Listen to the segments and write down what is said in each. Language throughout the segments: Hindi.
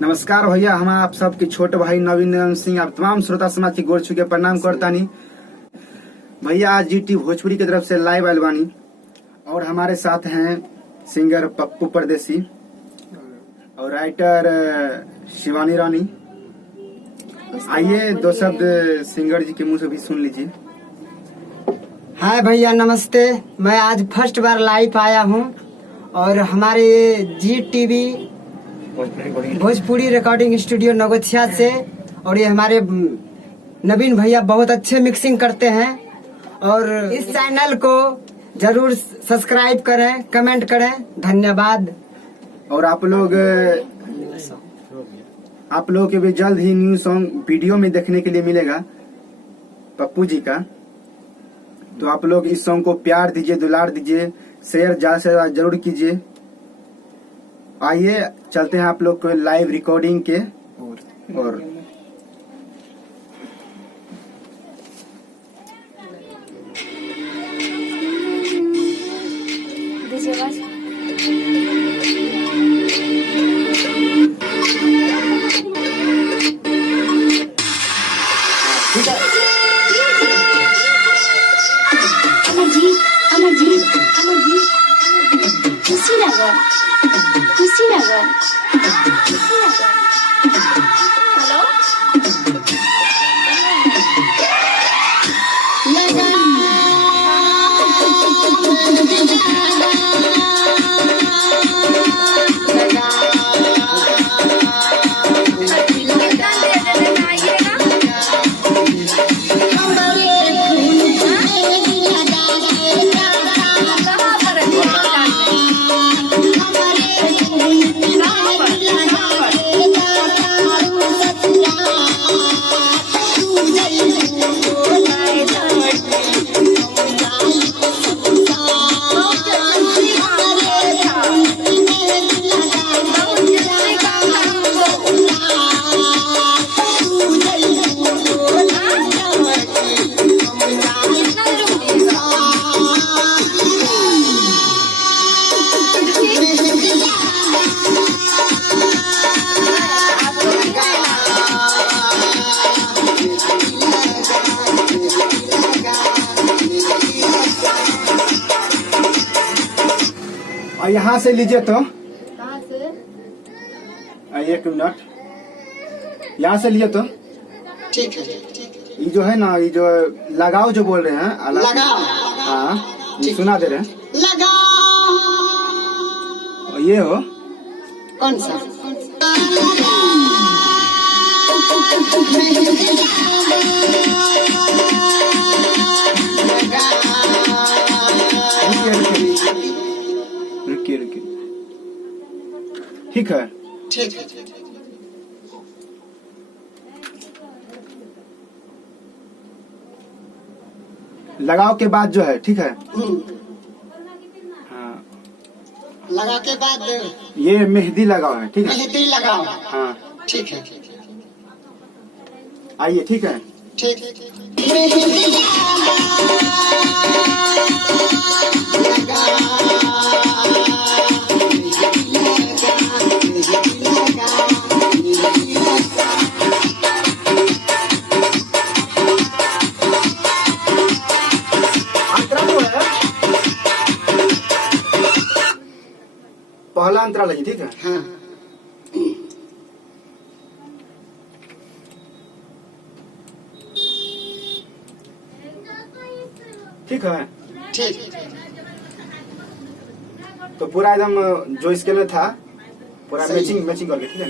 नमस्कार भैया, हम आप सबके छोटे भाई नवीन सिंह आप तमाम श्रोता समाज की गोर छू के प्रणाम करतानी। भैया आज जीटी भोजपुरी की तरफ से लाइव आयल बानी और हमारे साथ हैं सिंगर पप्पू परदेसी और राइटर शिवानी रानी। आइए दो शब्द सिंगर जी के मुंह से भी सुन लीजिए। हाय भैया नमस्ते, मैं आज फर्स्ट बार लाइव आया हूँ और हमारे जी टीवी भोजपुरी रिकॉर्डिंग स्टूडियो नगोथिया से, और ये हमारे नवीन भैया बहुत अच्छे मिक्सिंग करते हैं और इस चैनल को जरूर सब्सक्राइब करें, कमेंट करें, धन्यवाद। और आप लोग के भी जल्द ही न्यू सॉन्ग वीडियो में देखने के लिए मिलेगा पप्पू जी का। तो आप लोग इस सॉन्ग को प्यार दीजिए, दुलार दीजिए, शेयर ज्यादा से ज्यादा जरूर कीजिए। आइए चलते हैं आप लोग को लाइव रिकॉर्डिंग के और यहाँ से लीजिए तो एक मिनट, यहाँ से लिए तो ठीक है। ये जो है ना, ये जो लगाओ जो बोल रहे हैं लगाओ, हाँ ये सुना दे रहे हैं। लगाओ और ये हो कौन सा? रुकिए ठीक है। ठीक है। लगाओ के बाद जो है, ठीक है। हाँ लगा के बाद ये मेहंदी लगाओ है, ठीक है। मेहंदी लगाओ, हाँ ठीक है। आइए, ठीक है। ठीक पहला अंतराल है, ठीक है। हाँ। ठीक है। ठीक। तो पूरा एकदम जो इसके लिए था पूरा मैचिंग करके, ठीक है।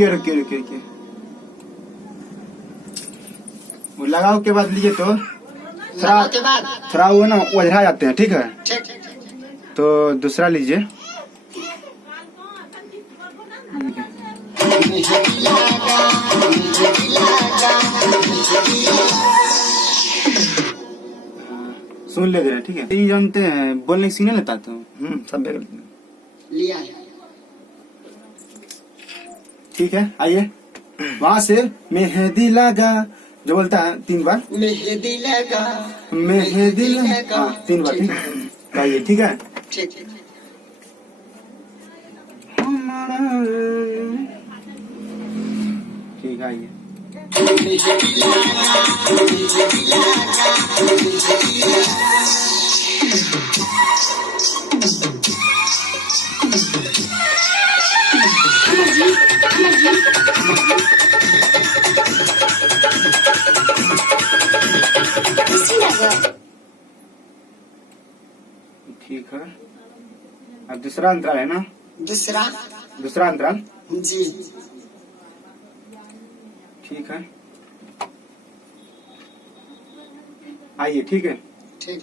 रुकिए वो लगाओ के बाद लीजिए तो लगाओ के बाद थोड़ा वो ना उलझा जाते हैं, ठीक है। ठीक तो दूसरा लीजिए। सुन ले रहे, ठीक है। ये जानते हैं बोलने सीखने लेता तो सब लिया है। ठीक है। आइए वहां से मेहंदी लगा जो बोलता है 3 बार, मेहंदी लगा मेहंदी लगा, हाँ, 3 बार, ठीक है। आइए, ठीक है। ठीक ठीक है, आइए। ठीक है। अब दूसरा अंतराल है ना, दूसरा अंतराल, जी ठीक है। आइए, ठीक है। ठीक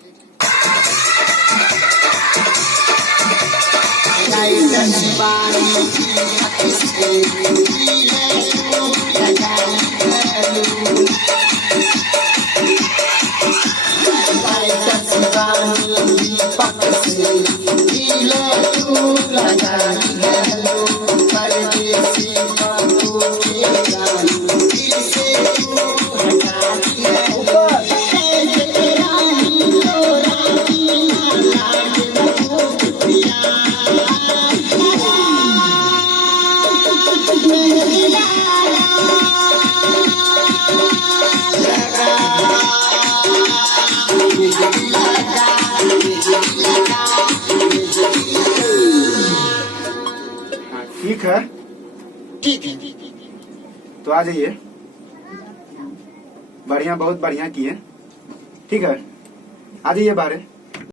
हाँ, ठीक है। ठीक है। तो आ जाइए। बढ़िया, बहुत बढ़िया किए, ठीक है। आ जाइए बाहर।